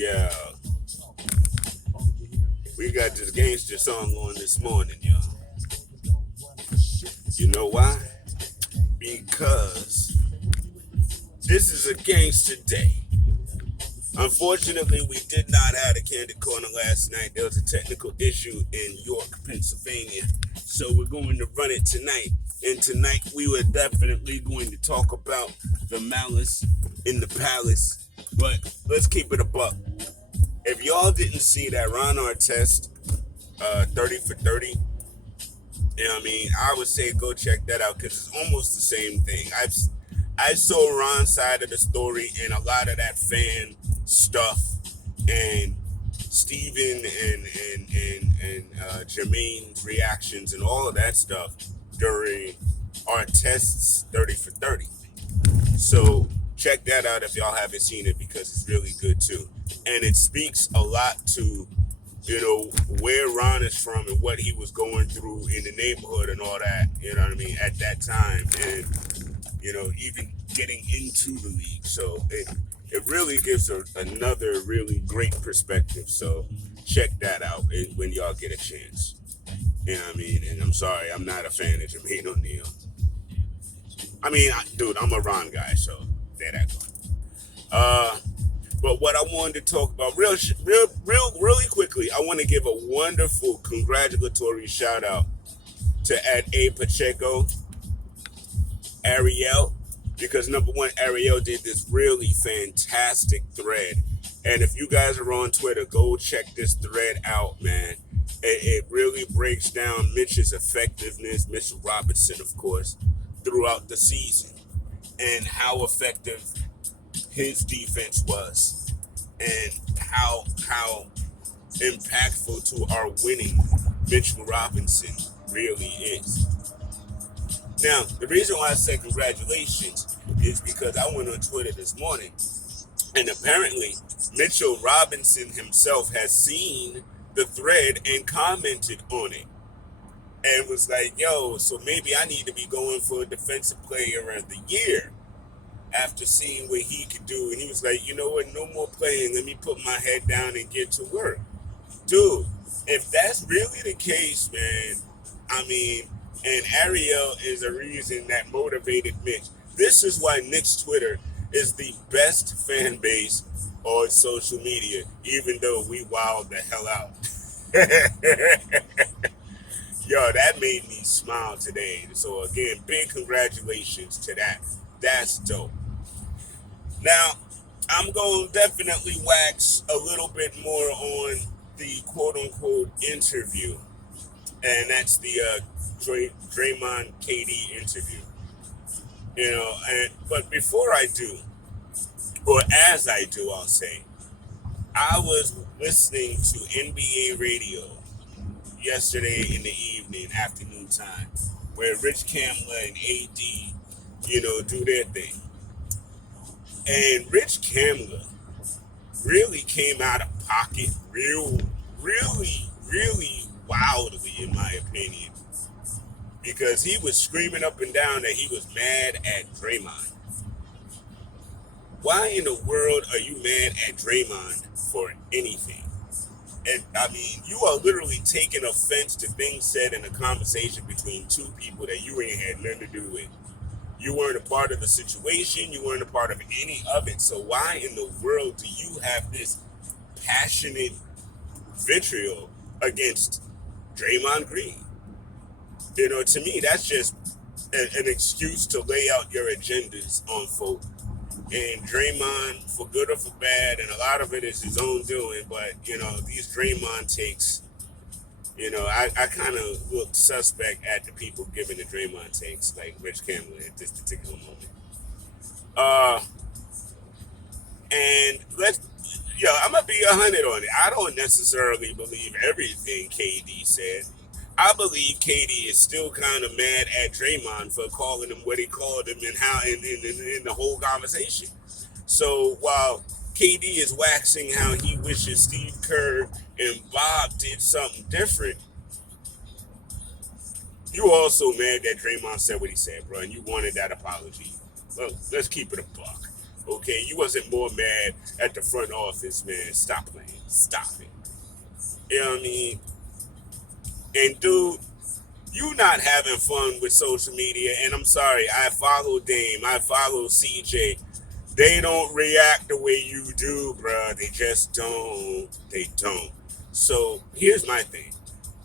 Yeah, we got this gangster song on this morning, y'all. You know why? Because this is a gangster day. Unfortunately, we did not have a Candid Corner last night. There was a technical issue in York, Pennsylvania. So we're going to run it tonight. And tonight we were definitely going to talk about the malice in the palace. But let's keep it a buck. If y'all didn't see that Ron Artest 30 for 30, you know what I mean? I would say go check that out because it's almost the same thing. I saw Ron's side of the story and a lot of that fan stuff and Steven and Jermaine's reactions and all of that stuff during our tests 30 for 30. So check that out if y'all haven't seen it because it's really good too. And it speaks a lot to, you know, where Ron is from and what he was going through in the neighborhood and all that, you know what I mean, at that time. And, you know, even getting into the league. So it really gives another really great perspective. So check that out when y'all get a chance. You know what I mean? And I'm sorry, I'm not a fan of Jermaine O'Neal. I mean, dude, I'm a Ron guy, so there that go. But what I wanted to talk about really quickly, I want to give a wonderful congratulatory shout out to A. Pacheco, Ariel, because number one, Ariel did this really fantastic thread. And if you guys are on Twitter, go check this thread out, man. It really breaks down Mitch's effectiveness, Mitchell Robinson, of course, throughout the season and how effective his defense was and how impactful to our winning Mitchell Robinson really is. Now, the reason why I said congratulations is because I went on Twitter this morning and apparently Mitchell Robinson himself has seen the thread and commented on it and was like, yo, so maybe I need to be going for Defensive Player of the Year after seeing what he could do. And he was like, you know what, no more playing. Let me put my head down and get to work. Dude, if that's really the case, man, I mean, and Ariel is a reason that motivated Mitch. This is why Nick's Twitter is the best fan base on social media, even though we wowed the hell out. Yo, that made me smile today. So again, big congratulations to that. That's dope. Now, I'm going to definitely wax a little bit more on the quote-unquote interview. And that's the Draymond KD interview. You know, but before I do, or as I do, I'll say, I was listening to NBA radio yesterday in the evening, afternoon time, where Rich Kamler and AD, you know, do their thing. And Rich Kamler really came out of pocket really wildly, in my opinion, because he was screaming up and down that he was mad at Draymond. Why in the world are you mad at Draymond for anything? And I mean, you are literally taking offense to things said in a conversation between two people that you ain't had nothing to do with. You weren't a part of the situation. You weren't a part of any of it. So why in the world do you have this passionate vitriol against Draymond Green? You know, to me, that's just an excuse to lay out your agendas on folk. And Draymond, for good or for bad, and a lot of it is his own doing, but, you know, these Draymond takes, you know, I kind of look suspect at the people giving the Draymond takes, like Rich Kamler at this particular moment. And I'm going to be 100 on it. I don't necessarily believe everything KD said. I believe KD is still kind of mad at Draymond for calling him what he called him and how in the whole conversation. So while KD is waxing how he wishes Steve Kerr and Bob did something different, you also mad that Draymond said what he said, bro, and you wanted that apology. Well, let's keep it a buck. Okay, you wasn't more mad at the front office, man. Stop playing. Stop it. You know what I mean? And dude, you not having fun with social media. And I'm sorry, I follow Dame, I follow CJ. They don't react the way you do, bruh. They just don't. They don't. So here's my thing.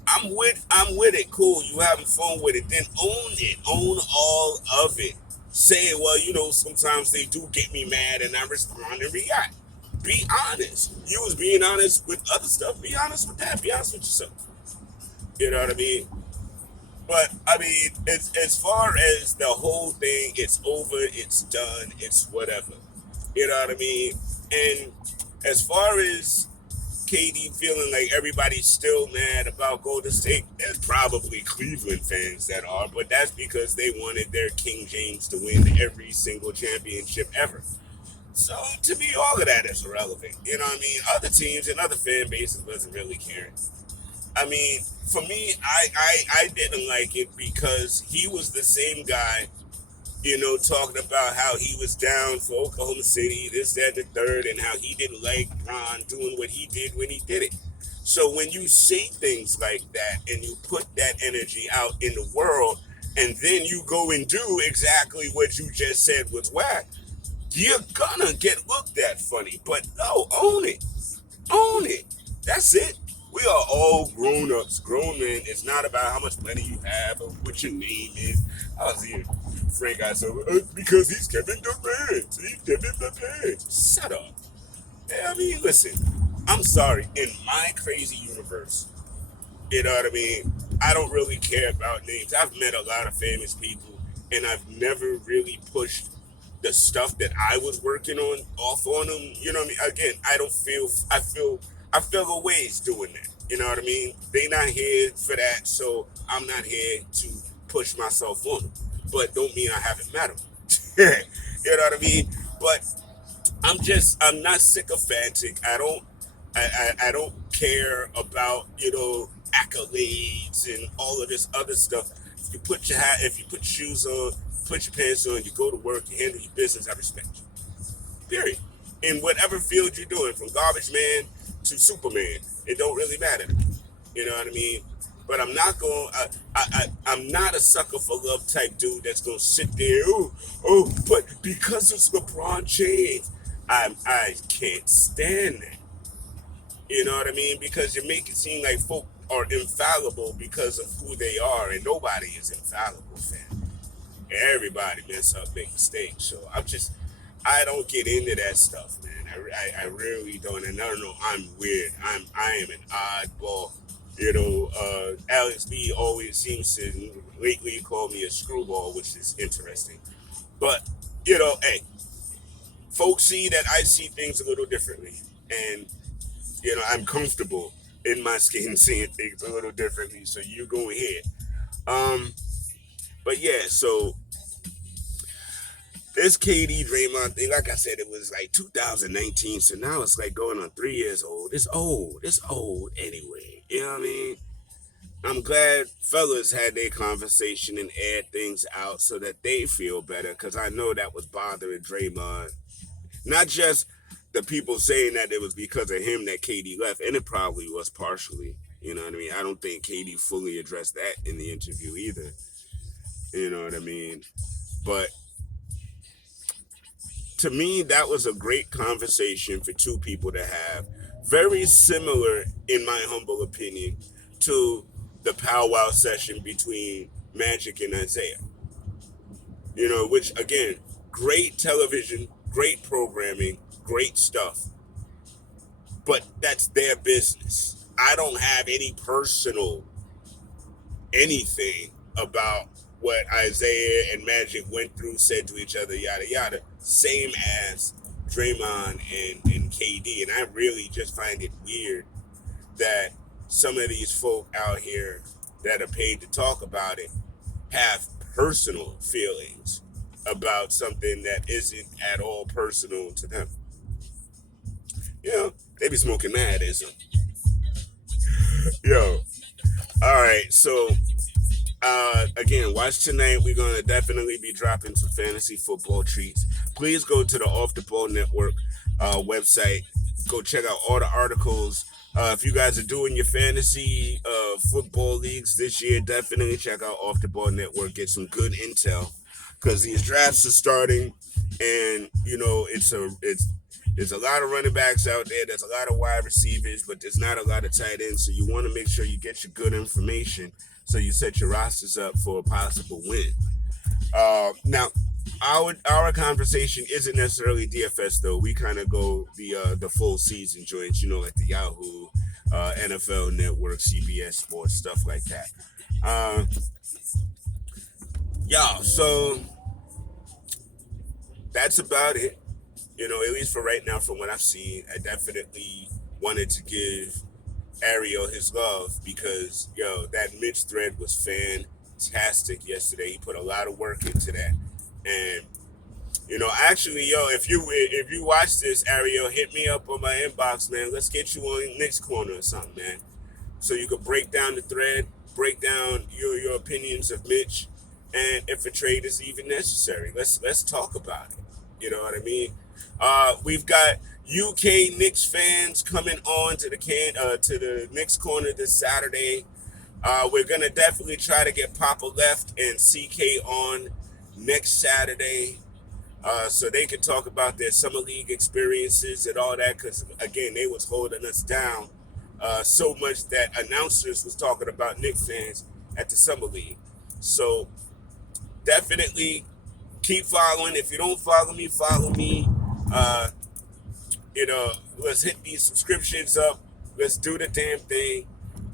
I'm with it. Cool. You having fun with it. Then own it. Own all of it. Say, well, sometimes they do get me mad and I respond and react. Be honest. You was being honest with other stuff. Be honest with that. Be honest with yourself. You know what I mean? But I mean, as far as the whole thing, it's over, it's done, it's whatever. You know what I mean? And as far as KD feeling like everybody's still mad about Golden State, there's probably Cleveland fans that are, but that's because they wanted their King James to win every single championship ever. So to me, all of that is irrelevant. You know what I mean? Other teams and other fan bases wasn't really caring. I mean, for me, I didn't like it because he was the same guy, talking about how he was down for Oklahoma City, this, that, and the third, and how he didn't like Bron doing what he did when he did it. So when you say things like that and you put that energy out in the world, and then you go and do exactly what you just said was whack, you're gonna get looked at funny. But no, own it. Own it. That's it. We are all grown-ups, grown men. It's not about how much money you have or what your name is. I was here. Frank got so because he's Kevin Durant. He's Kevin Durant. Shut up. Yeah, I mean, listen. I'm sorry. In my crazy universe, you know what I mean? I don't really care about names. I've met a lot of famous people, and I've never really pushed the stuff that I was working on off on them. You know what I mean? Again, I feel a ways doing that. You know what I mean? They not here for that, so I'm not here to push myself on them. But don't mean I haven't met them. You know what I mean? But I'm not sycophantic. I don't care about, accolades and all of this other stuff. If you put shoes on, put your pants on, you go to work, you handle your business, I respect you. Period. In whatever field you're doing, from garbage man to Superman, it don't really matter. You know what I mean? But I'm not going. I'm not a sucker for love type dude that's gonna sit there. But because it's LeBron James, I can't stand that. You know what I mean? Because you make it seem like folk are infallible because of who they are, and nobody is infallible, fam. Everybody mess up, make mistakes. So I don't get into that stuff, man. I really don't. And I don't know, I'm weird. I am an oddball. Alex B always seems to lately call me a screwball, which is interesting. But, hey, folks see that I see things a little differently. And, I'm comfortable in my skin seeing things a little differently. So you go ahead. But yeah, so this KD Draymond thing, like I said, it was like 2019, so now it's like going on 3 years old. It's old. It's old anyway. You know what I mean? I'm glad fellas had their conversation and aired things out so that they feel better, because I know that was bothering Draymond. Not just the people saying that it was because of him that KD left, and it probably was partially. You know what I mean? I don't think KD fully addressed that in the interview either. You know what I mean? But to me, that was a great conversation for two people to have. Very similar, in my humble opinion, to the powwow session between Magic and Isaiah. Which, again, great television, great programming, great stuff. But that's their business. I don't have any personal anything about what Isaiah and Magic went through, said to each other, yada yada. Same as Draymond and KD. And I really just find it weird that some of these folk out here that are paid to talk about it have personal feelings about something that isn't at all personal to them. They be smoking mad, isn't it? Yo. All right, so again, watch tonight. We're going to definitely be dropping some fantasy football treats. please go to the Off the Ball Network website. Go check out all the articles. If you guys are doing your fantasy football leagues this year, definitely check out Off the Ball Network. Get some good intel because these drafts are starting, and it's a lot of running backs out there. There's a lot of wide receivers, but there's not a lot of tight ends. So you want to make sure you get your good information so you set your rosters up for a possible win. Now, our conversation isn't necessarily DFS though. We kind of go the full season joints, like the Yahoo, NFL Network, CBS Sports, stuff like that. So that's about it. At least for right now, from what I've seen, I definitely wanted to give Ariel his love because that Mitch thread was fantastic yesterday. He put a lot of work into that, and actually, if you watch this, Ariel, hit me up on my inbox, man. Let's get you on Nick's Corner or something, man, so you could break down the thread, break down your opinions of Mitch, and if a trade is even necessary, let's talk about it. You know what I mean? We've got UK Knicks fans coming on to the Knicks Corner this Saturday. We're gonna definitely try to get Papa Left and CK on next Saturday, so they can talk about their summer league experiences and all that. Because again, they was holding us down so much that announcers was talking about Knicks fans at the summer league. So definitely keep following. If you don't follow me, follow me. Let's hit these subscriptions up. Let's do the damn thing.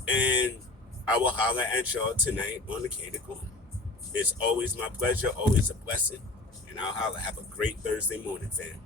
And I will holler at y'all tonight on the Candid Corner. It's always my pleasure, always a blessing. And I'll holler. Have a great Thursday morning, fam.